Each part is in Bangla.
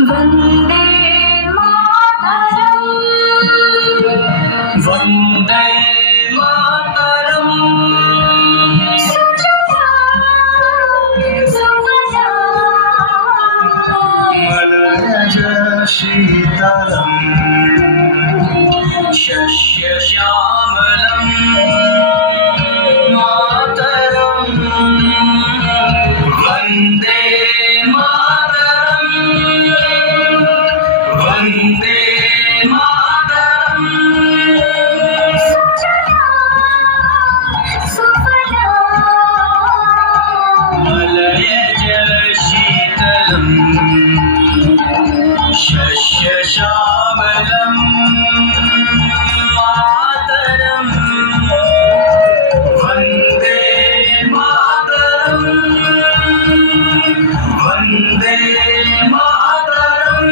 वंदे मातरम, वंदे मातरम। मलयज शीतलम शस्य श्यामलम मातरम। वंदे मातरम, वंदे मातरम। मलयज शीतलम शस्य श्यामलम मातरम। वंदे मातरम, वंदे मातरम।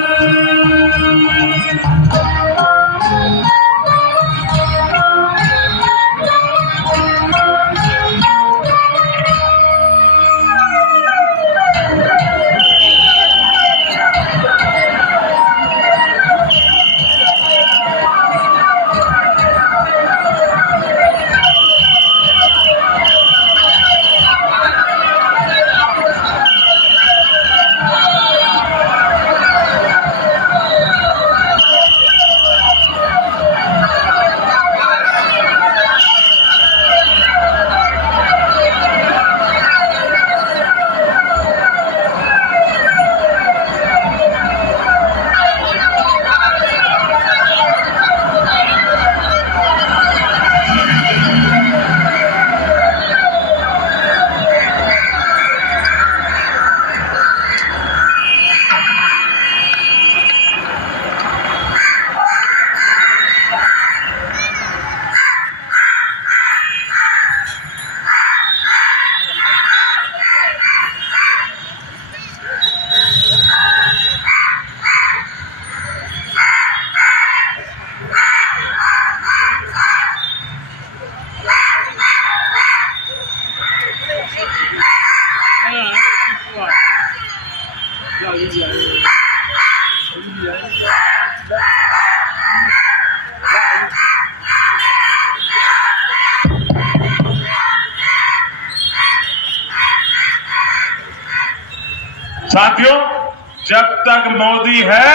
साथियों, जब तक मोदी है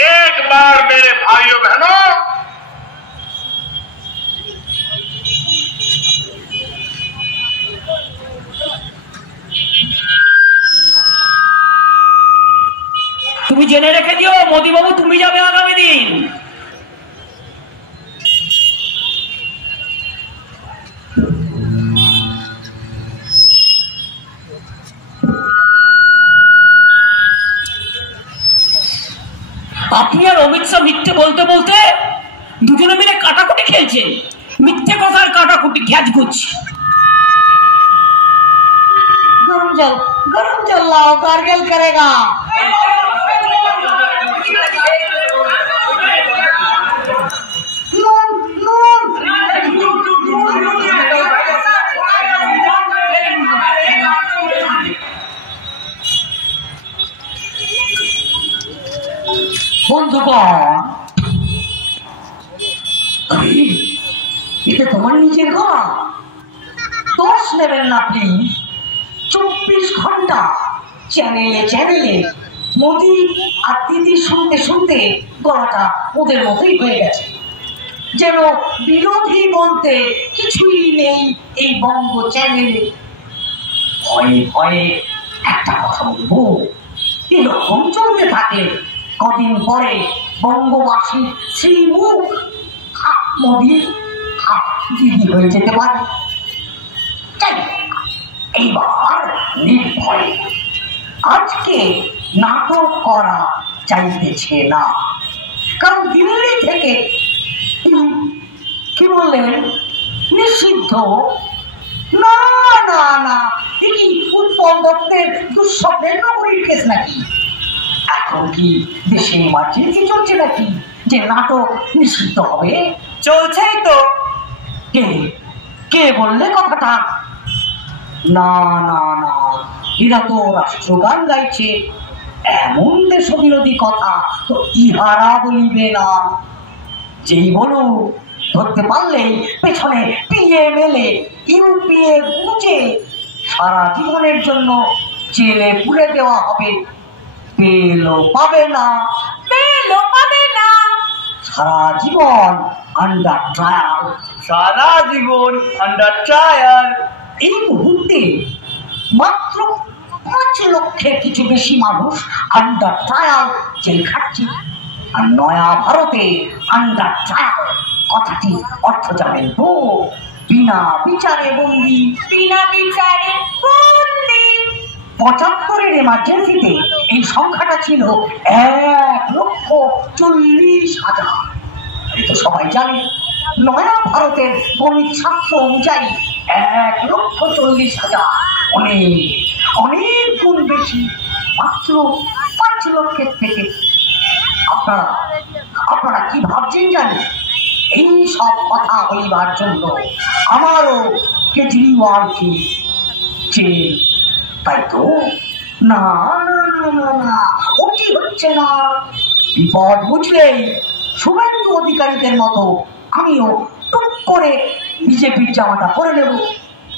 एक बार मेरे भाइयों बहनों তুমি জেনে রেখে দিও মোদি বাবু, তুমি যাবে আগামী দিন। আপনি আর অমিত শাহ মিথ্যে বলতে বলতে দুজনে মিলে কাটাকুটি খেলছে, মিথ্যে কথার কাটাকুটি খ্যাচ করছে। गरम जल लाओ, कारगिल करेगा। नून नून বন্ধুগণ, এটা তোমার নিজের ঘর, দোষ নেবেন না প্লিজ। 24 ঘন্টা চ্যানেলে চ্যানেলে মোদি আর দিদি শুনতে শুনতে গলাটা ওদের মতোই হয়ে গেছে, যেন বিরোধী বলতে কিছুই নেই এই বঙ্গ চ্যানেলে। ভয়ে ভয়ে একটা কথা বলবো, এরকম চলতে থাকে কদিন পরে বঙ্গবাসীর শ্রীমুখ হাত মোদি হাত দিদি হয়ে যেতে পারে। এইবার নির্ভয়ে আজকে নাটক করা চাইতেছে না, কারণ দিল্লি থেকে কি বললেন নিষিদ্ধ। না না না, তিনি উৎপল দত্তের দুঃস্বপ্নের নগরীর কেস নাকি? এখন কি দেশে ইমার্জেন্সি চলছে নাকি যে নাটক নিষিদ্ধ হবে? চলছেই তো। কে কে বললে কথাটা? না না না, এরা তো রাষ্ট্রগান গাইছে। এমন দেশবিরোধী কথা তো ইহারা বলিবে না। যেই বলু ধরতে পারলেই পেছনে PMLA UPA বুঝে সারা জীবনের জন্য জেলে পুরে দেওয়া হবে। বেলও পাবে না, বেলও পাবে না, সারা জীবন আন্ডার ট্রায়াল। সারা জীবন আন্ডার ট্রায়াল। এই মুহূর্তে মাত্র 5 লক্ষের কিছু বেশি মানুষ আন্ডার ট্রায়াল জেল খাটছে। আর নয়া ভারতে আন্ডার ট্রায়াল কথাটি অর্থ জানেন তো? বিনা বিচারে বন্দি, বিনা বিচারে বন্দি। 75-এর এমার্জেন্সিতে এই সংখ্যাটা ছিল 1,40,000। এই তো সবাই জানে। নয়া ভারতের গণিত শাস্ত্র অনুযায়ী 1,40,000 অনেক অনেক গুণ বেশি মাত্র 5 লক্ষের থেকে। আপনারা কি ভাবছেন জানি? এই সব কথা বলিবার জন্য আমারও কেজরিওয়ালকে জেল, তাই তো? না না না না, ওটি হচ্ছে না। বিপদ বুঝলেই শুভেন্দু অধিকারীদের মতো আমিও টুক করে বিজেপির জামাটা পরে নেব।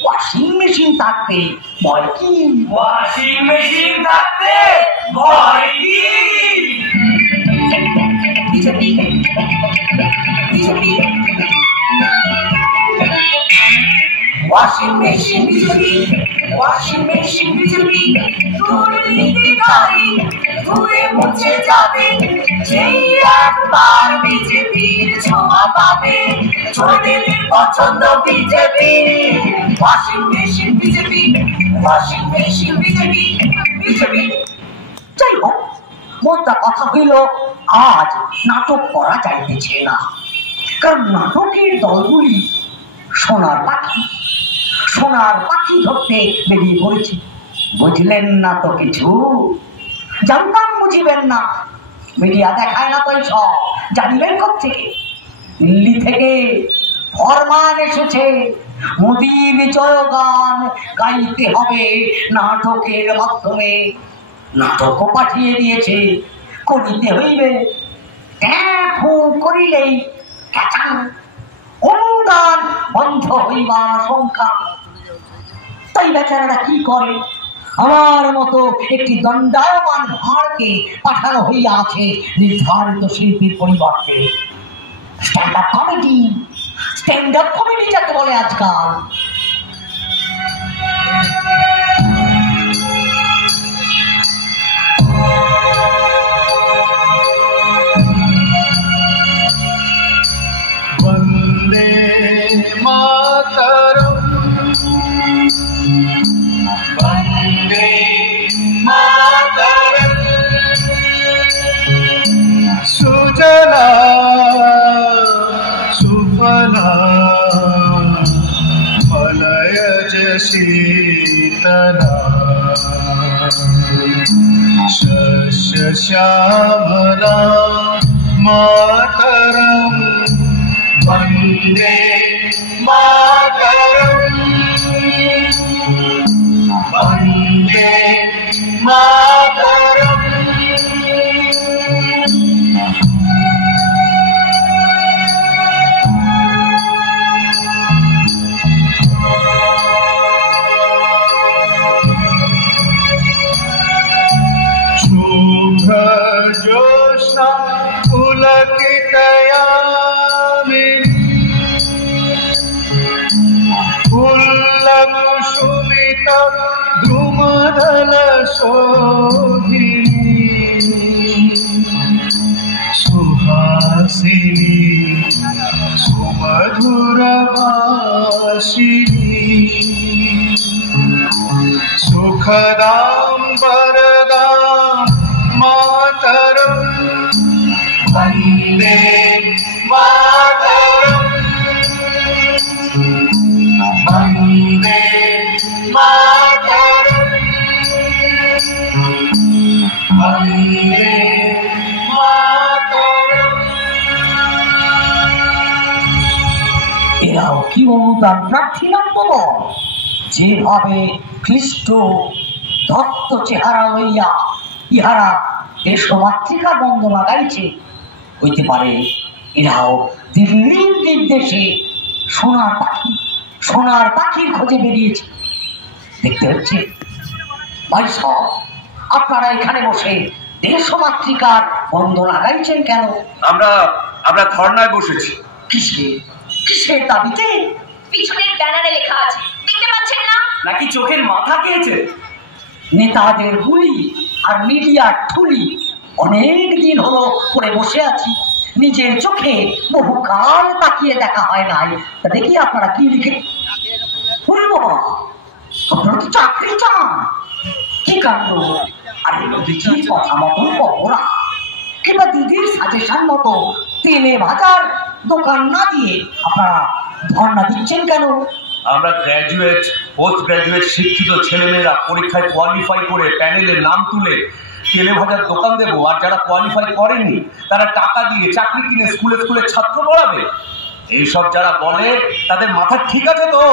ওয়াশিং মেশিন থাকতে ভয় কি? ওয়াশিং মেশিন থাকতে ভয় কি? BJP BJP washing machine BJP, washing machine BJP. দুর্নীতিকারী ধুয়ে মুছে যাবে যেই একবার বিজেপির ছোঁয়া পাবে। ছোটদের পছন্দ BJP. Washing machine BJP, washing machine BJP BJP. যাই হোক, মোদ্দা কথা হইল আজ নাটক করা যাইতেছে না, কারণ নাটকের দলগুলি সোনার পাখি ধরতে বেরিয়ে পড়েছে। বুঝলেন না তো কিছু? জানতাম বুঝিবেন না। মিডিয়া দেখায় না তো সব, জানিবেন কোত্থেকে? দিল্লি থেকে ফরমান এসেছে, মোদির জয়গান গাইতে হবে নাটকের মাধ্যমে। নাটকও পাঠিয়ে দিয়েছে, করিতে হইবে। ট্যাফু করিলেই ক্যাচাং, অনুদান বন্ধ হইবার আশঙ্কা। তাই বেচারারা কি করে? আমার মতো একটি দণ্ডায়মান ভাঁড়কে পাঠানো হইয়া আছে নির্ধারিত শিল্পীর পরিবর্তে। স্ট্যান্ড আপ কমেডি যাকে বলে আজকাল। বন্দে মাতরম, বন্দে মাতরম। সুজলা সুফলা মলয়জ শীতলা শস্য শ্যামলা মাতরম। বন্দে মাতরম, বন্দে মাতরম। শুভ্র জ্যোৎস্না পুলকিতয়ামিনী, উল্লকুসুমিত দ্রুমদল শোভিনী, সুহাসিনী সুমধুর ভাষিনী, সুখদাম বরদাম মাতরম। বন্দে মাতরম, বন্দে মাতরম, বন্দে এরাও কি অনুদান প্রার্থী নাট্যদল? যেভাবে ক্লিষ্ট ধত্ত চেহারা লইয়া ইহারা দেশমাতৃকা বন্দনা গাইছে, হইতে পারে এরাও দিল্লির নির্দেশে সোনার পাখির খোঁজে বেরিয়েছে। দেখতে হচ্ছে ভাই সব, আপনারা এখানে বসে দেশমাতৃকার বন্দনা গাইছেন কেন? আমরা ধর্নায় বসেছি। কিসের দাবিতে? পিছনের ব্যানারে লেখা আছে, দেখতে পাচ্ছেন না? নাকি চোখের মাথা খেয়েছে? নেতাদের গুলি আর মিডিয়ার ঠুলি অনেক দিন হলো পড়ে বসে আছি, নিজের চোখে বহুকাল তাকিয়ে দেখা হয় নাই। তা দেখি আপনারা কি লিখে। আপনারা তো চাকরি চান? কি কাণ্ড! আরে দিদির কথা মতন কবরা কিংবা দিদির সাজেশন মতো তেলে ভাজার দোকান না দিয়ে আপনারা ধর্ণা দিচ্ছেন কেন? আমরা গ্র্যাজুয়েট, পোস্ট গ্র্যাজুয়েট শিক্ষিত ছেলেমেয়েরা পরীক্ষায় কোয়ালিফাই করে প্যানেলের নাম তুলে তেলে ভাজার দোকান দেবো, আর যারা কোয়ালিফাই করেনি তারা টাকা দিয়ে চাকরি কিনে স্কুলে স্কুলে ছাত্র পড়াবে? এইসব যারা বলে তাদের মাথা ঠিক আছে তো?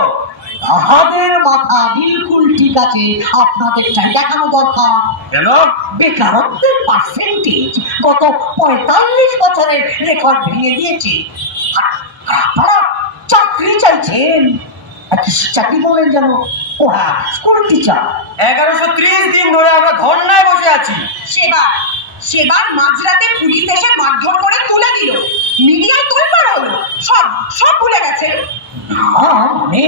তাহাদের মাথা বিলকুল ঠিক আছে, আপনাদেরটাই দেখানো দরকার। কেন? বেকারত্বের পার্সেন্টেজ গত 45 বছরের রেকর্ড ভেঙে দিয়েছে। আপনারা চাকরি চাইছেন? কিসের চাকরি বলেন যেন? ও হ্যাঁ, স্কুল টিচার। 1130 দিন ধরে আমরা ধর্নায় বসে আছি। সেবার মাঝরাতে পুলিশ এসে মারধর করে তুলে দিল, মিডিয়ায় তোলপাড় হলো, সব ভুলে গেছেন? না মানে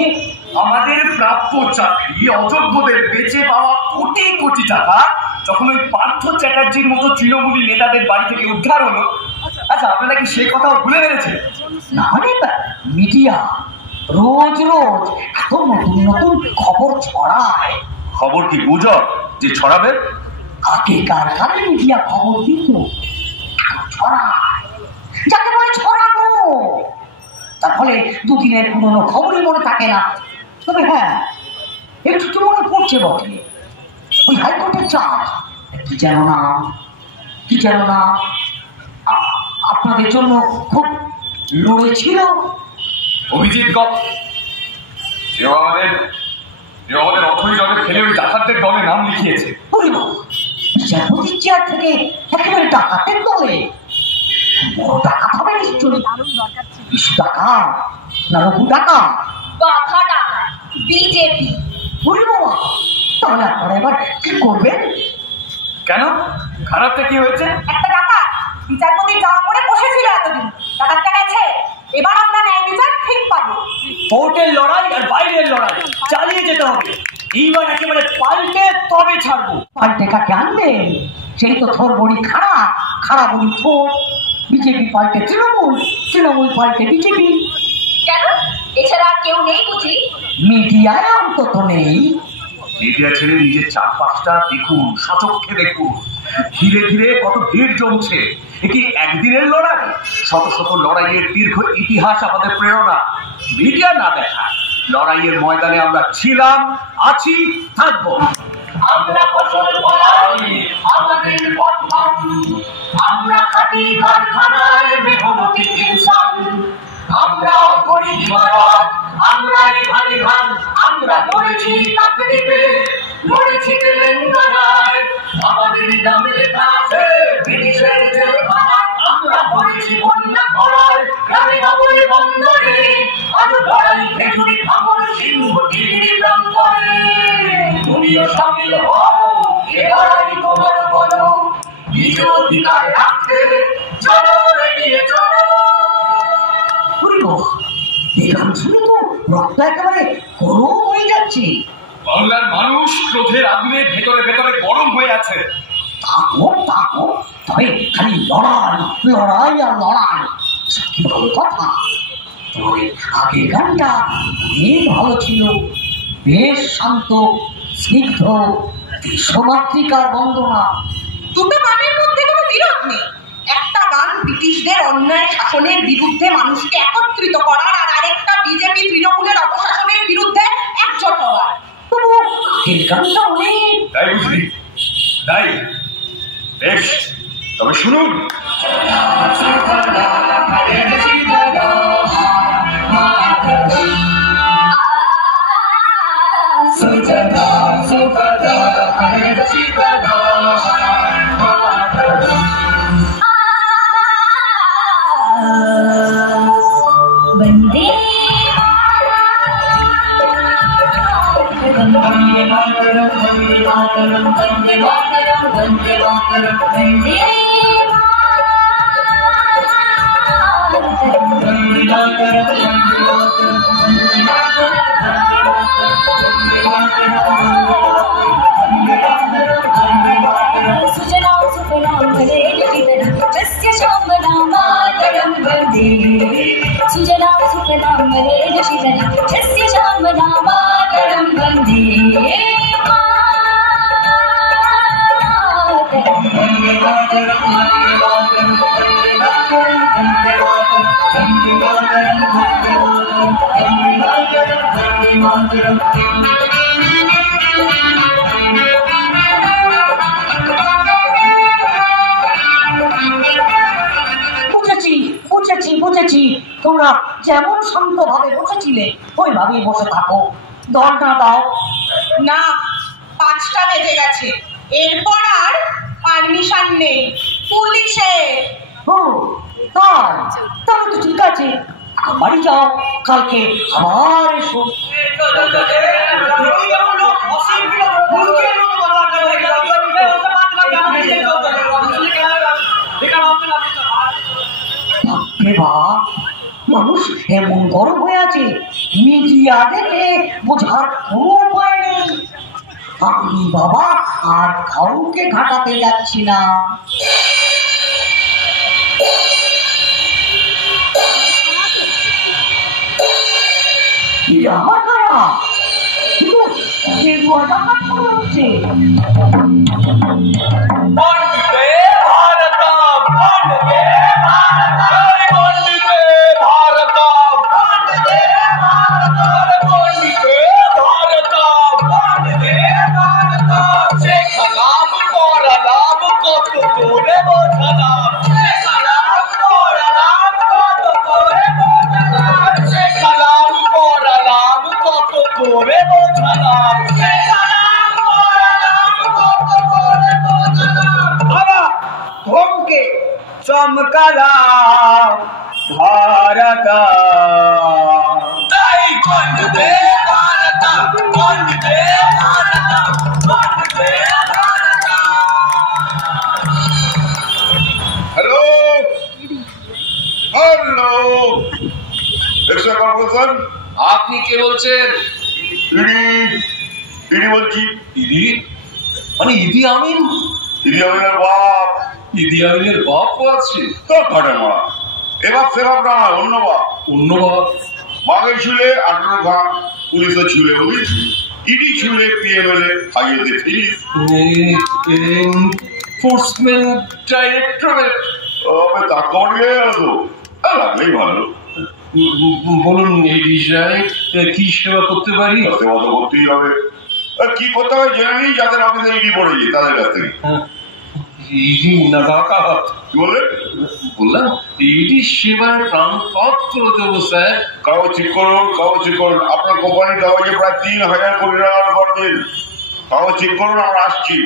আমাদের প্রাপ্য চাকরি অযোগ্যদের বেঁচে পাওয়া কোটি কোটি টাকা যখন ওই পার্থ চ্যাটার্জির মতো তৃণমূলী নেতাদের বাড়ি থেকে উদ্ধার হলো, আচ্ছা আপনারা কি সেই কথাও ভুলে গেছেন? না মানে মিডিয়া রোজ এত নতুন খবর ছড়ায়। খবর কি গুজব যে ছড়াবে? আগেকার কালে মিডিয়া খবর দিত, ছড়ায়, যাকে বলে ছড়ানো। তার ফলে দুদিনের পুরনো খবরই মনে থাকে না। তবে হ্যাঁ, একটু মনে পড়ছে বটে, ওই হাইকোর্টের চার্জ কি যেন না আপনাদের জন্য খুব লড়েছিল। অভিজিৎ গপ, যে আমাদের অথই জলে ফেলে ওই ডাকাতদের দলে নাম লিখিয়েছে। বিচারপতির চেয়ার থেকে একেবারে ডাকাতের দলে? বড় ডাকাত হবে নিশ্চয়ই। বিশু ডাকাত না রঘু ডাকাত? বাঘা ডাকাত, বিজেপি। তাহলে আপনারা এবার কি করবেন? কেন, খারাপটা কি হয়েছে? একটা ডাকাত বিচারপতির জামা পরে বসেছিল এতদিন, ডাকাতটা গেছে, এবার আমরা ন্যায় বিচার ঠিক পাবো। কোর্টের লড়াই আর বাইরের লড়াই চালিয়ে যেতে হবে। এইবার একেবারে পাল্টে তবে ছাড়বো। পাল্টে কাকে আনবেন? সেই তো থোর বড়ি খাড়া বড়ি থোর। বিজেপি পাল্টে তৃণমূল পাল্টে বিজেপি। কেন, এছাড়া আর কেউ নেই বুঝি? মিডিয়ায় অন্তত নেই। মিডিয়া ছেড়ে নিজের চারপাশটা দেখুন, সচক্ষে দেখুন, ধীরে ধীরে কত ভিড় জমছে। এটি একদিনের লড়াই, শত শত লড়াইয়ের দীর্ঘ ইতিহাস আমাদের প্রেরণা। মিডিয়া না দেখা লড়াইয়ের ময়দানে আমরা ছিলাম, আছি, থাকবো। আমরা ফসল ফলাই আমাদের পথম, আমরা খাটি কারখানায় মেহনতি ইনসান, আমরা করি ইমারত, আমরা ভারী ধান, আমরা করেছি তাকদীরে, লড়েছি তেলেঙ্গানায়, আমাদের নামে লেখা আছে ব্রিটিশের জেলখানায়। আমরা করেছি বন্যা খরায় গ্রামে নগরে বন্দরে, আজ লড়াই খেজুরি ভাঙর সিংহ টিভির প্রান্তরে। তুমিও সামিল হও এ লড়াই তোমার বলো, নিজ অধিকার রাখতে চলো এগিয়ে চলো। এই গান শুনে তো রক্ত একেবারে গরম হয়ে যাচ্ছে। বাংলার মানুষ ক্রোধের আগুনে ভেতরে ভেতরে গরম হয়ে আছে। তাকো তবে খালি লড়াই আর লড়াই, কি ভালো কথা। তবে আগের গানটা অনেক ভালো ছিল, বেশ শান্ত স্নিগ্ধ, দেশমাতৃকার বন্দনা। দুটো গানের মধ্যে কোনো বিরোধ নেই। একটা গান ব্রিটিশদের অন্যায় শাসনের বিরুদ্ধে মানুষকে একত্রিত করার, আর আরেকটা বিজেপি তৃণমূলের অপশাসনের বিরুদ্ধে একজোট হওয়ার। তবু আগের গানটা অনেক। তাই বুঝলি? তাই বেশ, তবে শুনুন। Mother वन्दे सुजना सुखना मरे शिजना यस्य शामना मातरं वन्दे বুঝেছি তোমরা যেমন শান্তভাবে বসেছিলে ওইভাবেই বসে থাকো, দরজা দাও। না, 5টা বেজে গেছে, এরপর আর পারমিশন নেই পুলিশে। ও তাই, তবে তো ঠিক আছে, এখন বাড়ি যাও, কালকে আবার এসো। মানুষ এমন গরম হয়ে আছে, মিডিয়া দেখে বোঝার কোনো উপায় নেই। আমি বাবা আর কাউকে ঘাটাতে যাচ্ছি না। আমার খায়া হচ্ছে चमकला Bharat hello hello extra corporation আপনি কে বলছেন? ইডি বলছি। ইদি মানে ইদি আমিন? ইদি আমিনের বাপ। ইদি আমিনের বাপও আছে? তো ঘটে মা, এবার সেবাব না, অন্য বাপ। অন্য বাপ? বাঘে ছুলে 18 ঘা, পুলিশে ছুলে 19, ইডি ছুলে পিএমএলএ হাইওয়েতে 30। Enforcement directorate. আমি তা করিয়ে গেল তো, লাগলেই ভালো। বলুন ইডি সাহেব, কি সেবা করতে পারি? সেবা তো করতেই হবে। কি করতে হবে জেনে নিই, যাদের অফিসে ইডি পড়েছি তাদের কাছ থেকে। ইডি না ডাকাত। কি বললেন? বললাম ইডি সেবার প্রাণপাত করে দেবো স্যার। কাগজ ঠিক করুন, কাগজ ঠিক করুন। আপনার কোম্পানির কাগজে প্রায় 3000 কোটি টাকার খরচ। কাগজ ঠিক করুন, আমরা আসছি।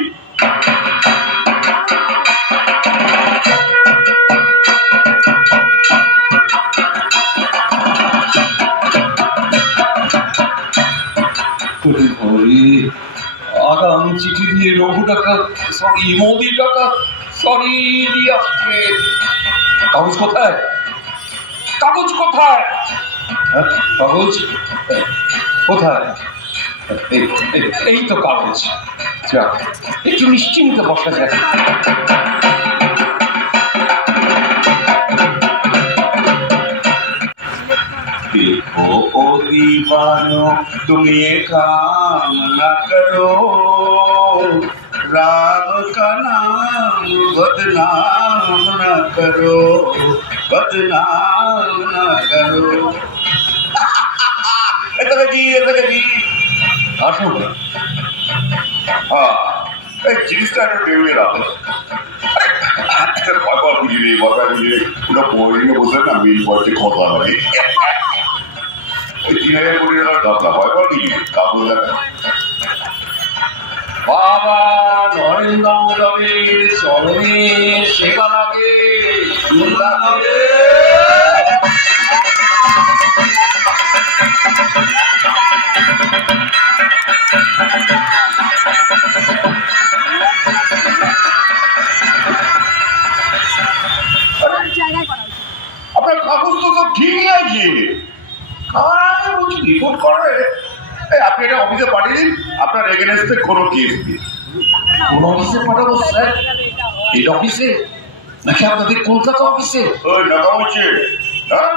আগাম চিঠি দিয়ে রঘু টাকা, সরি মোদি টাকা, সরি দিয়ে আসছে। কাগজ কোথায়? কাগজ কোথায়? কাগজ কোথায়? এই তো কাগজ। যাক, একটু নিশ্চিন্তে বসা যায়। देखो ओ दीवानो तुम ये काम न करो, राम का नाम बदनाम न करो, बदनाम न करो। जी আসুন। हाँ, জিনিসটা একটা টেবিলে রাখো। বারবার বুঝিনি, বারবার বুঝিনি, ওটা পড়ে বসে না মেন পড়তে কথা হয়। 3000 কোটি টাকার গাবলা হয় কি কাপড় দেখা। বাবা নরেন্দ্র মোদীর চরণে সেবা লাগে, লাগে। আপনার কাগজ তো সব ঠিকই আছে, বলছি রিপোর্ট করে। আপনি এটা অফিসে পাঠিয়ে দিন, আপনার এগেনস্টে কোনো কেস নেই। কোন অফিসে পাঠাবো স্যার? এই অফিসে নাকি আপনাদের কলকাতা অফিসে? ওই ঢাকা হচ্ছে হ্যাঁ,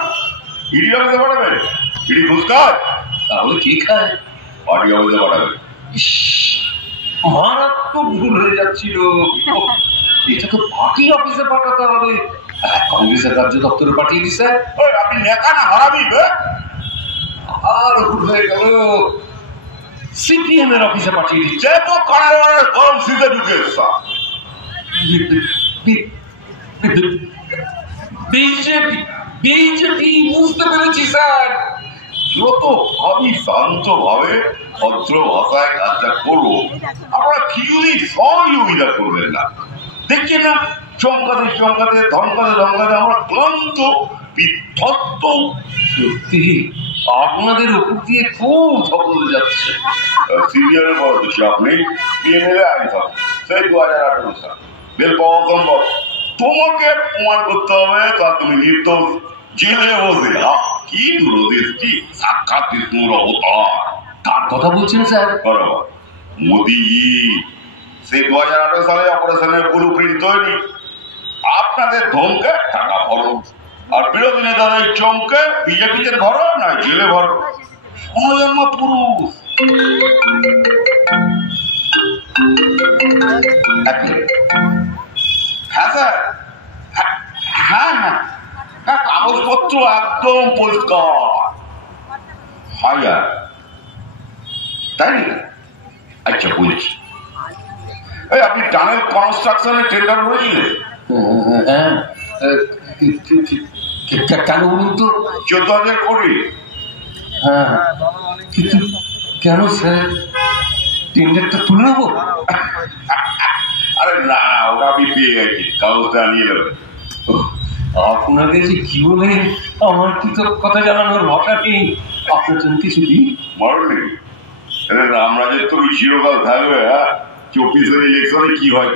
ইডি অফিসে পাঠাবেন? ইডি ঘুষ খায়? তাহলে কে খায়? পার্টি অফিসে পাঠাবেন। ইস, মারাত্মক ভুল হয়ে যাচ্ছিল। এটা তো পার্টি অফিসে পাঠাতে হবে, কংগ্রেসের রাজ্য দপ্তরে পাঠিয়ে দিছে। ওই আপনি নেকা না হারামি? আর ভুল হয়ে গেল, সিপিএম এর অফিসে পাঠিয়ে দিচ্ছে। যে তো কড়া গরম সিজে ঢুকে বিজেপি বিজেপি বুঝতে পেরেছি স্যার। যত ভাবি শান্ত ভাবে ভদ্র ভাষায় কাজটা করবো, আমরা কিছুই সহযোগিতা করবেন না। দেখছেন না, চমকাতে চমকাতে ধমকাতে ধমকাতে আমরা ক্লান্ত বিধ্বস্ত। সত্যি আপনাদের উপর দিয়ে খুব ধকল যাচ্ছে। সিনিয়রের বড় কিছু আপনি পিএমএল আইন থাকবে সেই 2018 সাল বেল পাওয়া সম্ভব। তোমাকে প্রমাণ করতে হবে তা তুমি নির্দোষ। জেলে বসে কি দূরদৃষ্টি, সাক্ষাৎ বিষ্ণুর অবতার। কার কথা বলছেন স্যার? বরাবর মোদিজি সেই 2018 সালে অপারেশনের ব্লু প্রিন্ট তৈরি। আপনাদের ধমকে টাকা ভরো, আর বিরোধী নেতাদের চমকে বিজেপিতে ভরো না জেলে ভরো। সমজন্ম পুরুষ। হ্যাঁ স্যার, হ্যাঁ হ্যাঁ হ্যাঁ, কাগজপত্র একদম পরিষ্কার। হাজার তাই না? আচ্ছা বুঝেছি। এই আপনি টানেল কনস্ট্রাকশনের টেন্ডার করেছিলেন? হ্যাঁ, কেন বলুন তো? 14,000 কোটি। হ্যাঁ, কিন্তু কেন স্যার? টেন্ডারটা তুলে নেবো? আরে না, ওটা আমি পেয়ে গেছি, কাগজটা নিয়ে নেবেন। আপনাকে যে কি বলে আমার কৃতজ্ঞতা জানানোর ভাষা নেই। আপনার জন্য কিছু দিই? মরণি রামরাজের তো চিরকাল থাকবে। 24-এর ইলেকশনে কি হয়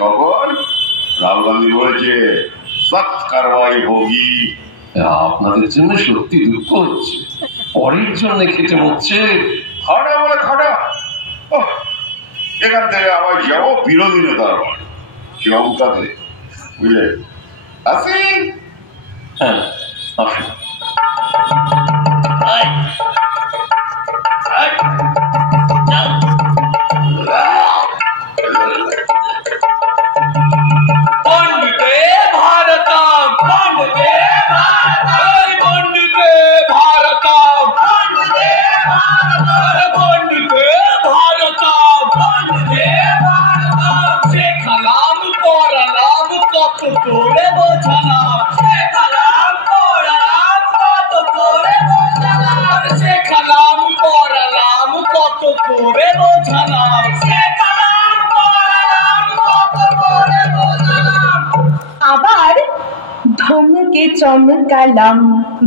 তখন রাহুল গান্ধী বলেছে সৎ কারবাই হোগি। আপনাদের জন্য সত্যি দুঃখ হচ্ছে, পরের জন্য খেটে মরছে। খাটা বলে খাটা। এখান থেকে আবার যাবো বিরোধী নেতার বাড়ি চমকাতে, বুঝলে? আসি। হ্যাঁ আসুন। বন্দে ভারতম, বন্দে ভারতম, বন্দে ভারতম, বন্দে ভারতম, বন্দে ভারতম, বন্দে ভারতম। শেখালাম পড়ালাম কত করে বোঝালাম, শেখালাম পড়ালাম কত করে বোঝালাম, শেখালাম পড়ালাম কত করে বোঝালাম, শেখালাম পড়ালাম কত করে বোঝালাম। আবার ধমকে চমকালাম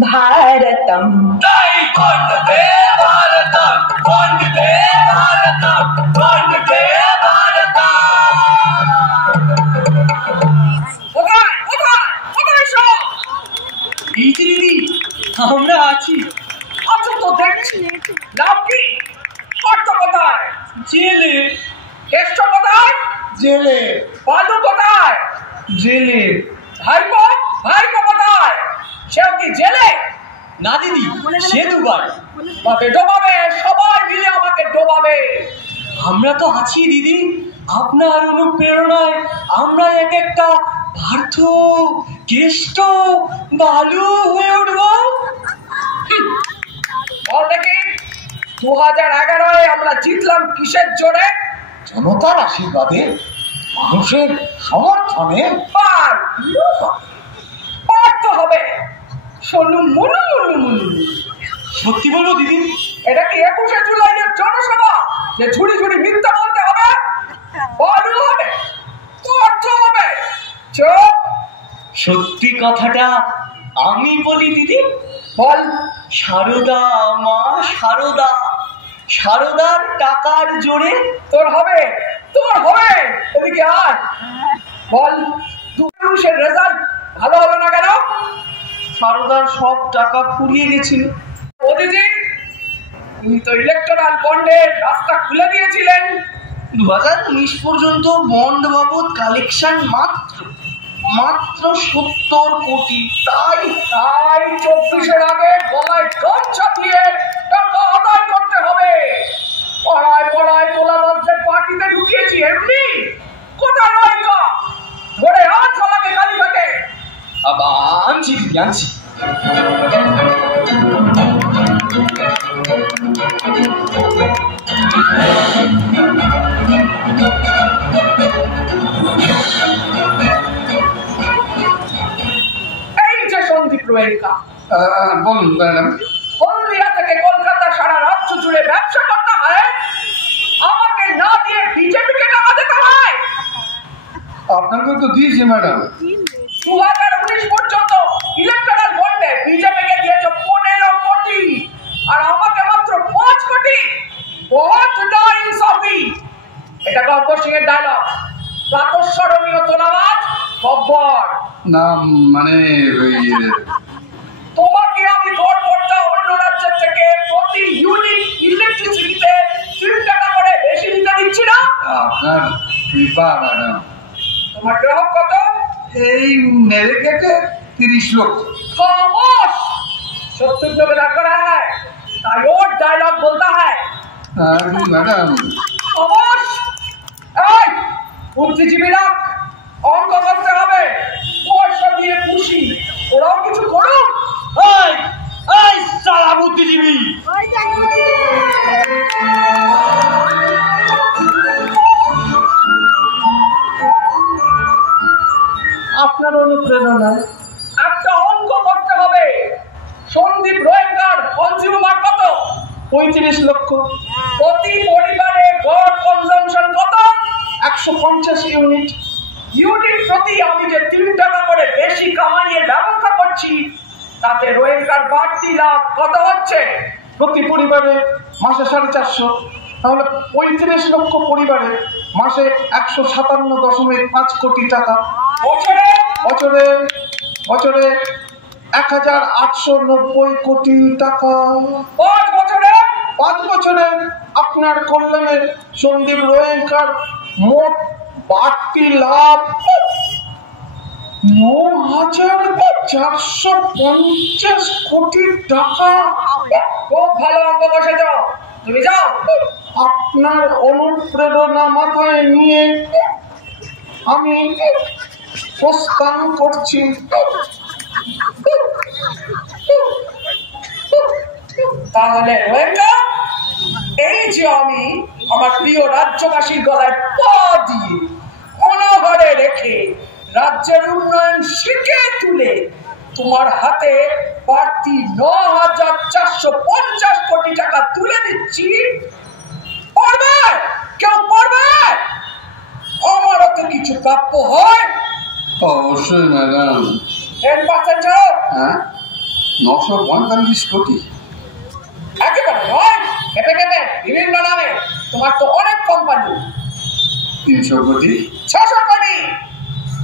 ভারতম। তাই বন্দে ভারতম, বন্দে ভারতম, বন্দে ভারতম। কোথায় কোথায় কোথায় সব? এই যে দিদি, আমরা আছি। আচ্ছা তো দেখছি, নাম কি? কর্ত কোথায়? জেলে। কেষ্ট কোথায়? জেলে। বালু কোথায়? জেলে। ভাইপো ভাইপো কোথায়? সেও কি জেলে? না দিদি, সে দুবার। আমাকে ডোবাবে, সবাই মিলে আমাকে ডোবাবে। আমরা তো আছি দিদি, আপনার অনুপ্রেরণায় আমরা এক একটা পার্থ, কেষ্ট, বালু হয়ে উঠবো। বল দেখি, 2011-এ আমরা জিতলাম কিসের জোরে? জনতার আশীর্বাদে, মানুষের সমর্থনে। পার্থ হবে সোনু মুনু মুনু মুনু। সত্যি বলবো দিদি, এটা কি 21শে জুলাইয়ের জনসভা যে ঝুড়ি ঝুড়ি মিথ্যা বলতে হবে? বালু হবে, পার্থ হবে। চুপ। সত্যি কথাটা আমি বলি দিদি। বল। সারদা মা সারদা, সারদার টাকার জোরে তোর হবে, তোর হবে। এদিকে আয়, বল 2019-এর রেজাল্ট ভালো হলো না কেন? সারদার সব টাকা ফুরিয়ে গেছিল। মোদিজি, তুমি তো ইলেকট্রাল বন্ডের রাস্তা খুলে দিয়েছিলেন। 2019 পর্যন্ত বন্ড বাবদ কালেকশন মাত্র মাত্র 70 কোটি, তাই 24-এর আগে গলায় গামছা দিয়ে টাকা আদায় করতে হবে। পড়ায় পড়ায় তোলাবাজদের পার্টিতে ঢুকিয়েছি এমনি। কোথায় রয়েকা? ধরে আন সবাকে কালীঘাটে। আনছি দিদি, আনছি। এই যে সন্দীপ রয়েকা, বলুন ম্যাডাম। হলদিয়া থেকে কলকাতা সারা রাজ্য জুড়ে ব্যবসা করতে হয়, আমাকে না দিয়ে বিজেপিকে টাকা দিতে হয়। আপনাকে তো দিয়েছি ম্যাডাম। 2019 পর্যন্ত ইলেকট্রাল বন্ডে বিজেপিকে দিয়েছে 15 কোটি আর আমাকে মাত্র 5 কোটি। বহুত ইনসাফি। এটা গব্বর সিং এর ডায়লগ। প্রাতঃস্মরণীয় তোলাবাজ গব্বর। না মানে তোমাকে আমি গড়পড়তা অন্য রাজ্যের থেকে প্রতি ইউনিট ইলেকট্রিসিটিতে 3 টাকা করে বেশি দিতে দিচ্ছি না। আপনার কৃপা ম্যাডাম। তোমার গ্রাহক কত? এই মেরে কেটে 30 লক্ষ। खामोश। 70 लोग रखा है, तायोट डायलॉग बोलता है। ম্যাডাম খামোশ। এই বুদ্ধিজীবীরা অঙ্ক করতে হবে, পয়সা দিয়ে খুশি, ওরাও কিছু করুক। এই এই সালা বুদ্ধিজীবী, আপনার অনুপ্রেরণায় একটা অঙ্ক করতে হবে। সন্দীপ রোয়েঙ্কার কনজিউমার কত? 35 লক্ষ। প্রতি পরিবারে গড় কনজাম্পশন কত? 150 ইউনিট। ইউনিট প্রতি আমি যে 3 টাকা করে বেশি কামাইয়ের ব্যবস্থা করছি, তাতে রোয়েঙ্কার বাড়তি লাভ কত হচ্ছে? প্রতি পরিবারে মাসে 450, তাহলে 35 লক্ষ পরিবারে মাসে 157.5 কোটি টাকা। বছরে বছরে বছরে 1890 কোটি টাকা। 5 বছরে 5 বছরে আপনার কল্যাণে সন্দীপ রোয়েঙ্কার মোট বাড়তি লাভ 9,450 কোটি টাকা। খুব ভালো অঙ্ক বসে যাও, তুমি যাও। আপনার অনুপ্রেরণা মাথায় নিয়ে আমি প্রস্থান করছি। তাহলে রোয়েঙ্কা, এই যে আমি আমার প্রিয় রাজ্যবাসীর গলায় পা দিয়ে অনাহারে রেখে রাজ্যের উন্নয়ন শিখে তুলে তোমার হাতে বাড়তি 9,450 কোটি টাকা তুলে দিচ্ছি। পারবে? কেউ পারবে? আমারও তো কিছু প্রাপ্য হয়। অবশ্যই ম্যাডাম। 10% ছাড়ো। হ্যাঁ, 945 কোটি। একেবারে নয়, কেঁপে কেঁপে বিভিন্ন নামে। তোমার তো অনেক কোম্পানি। 300 কোটি, 600 কোটি,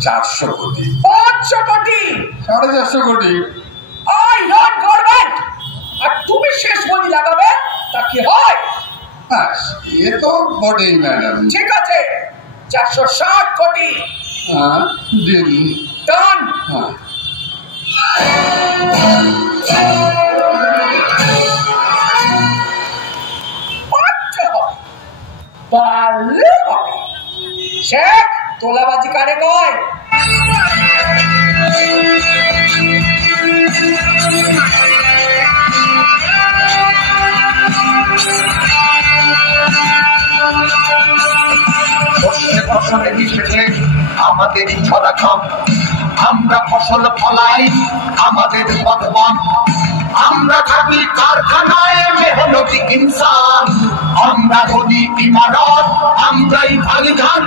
400 কোটি, 500 কোটি। 450 কোটি। I not government. আর তুমি শেষ বলি লাগাবে, তা কি হয়? হ্যাঁ, এ তো বটেই ম্যাডাম। ঠিক আছে, 460 কোটি। হ্যাঁ, দিন। ডান। হ্যাঁ, পারলে হবে। শেখ, তোলাবাজি কারে কয়? ফসলে মিশেছে আমাদেরই ছড়া খাম, আমরা ফসল ফলাই আমাদের ভগবান, আমরা থাকি কারখানায় মেহনতি ইনসান, আমরা গদি ইমারত, আমরাই ভাঙি ধান।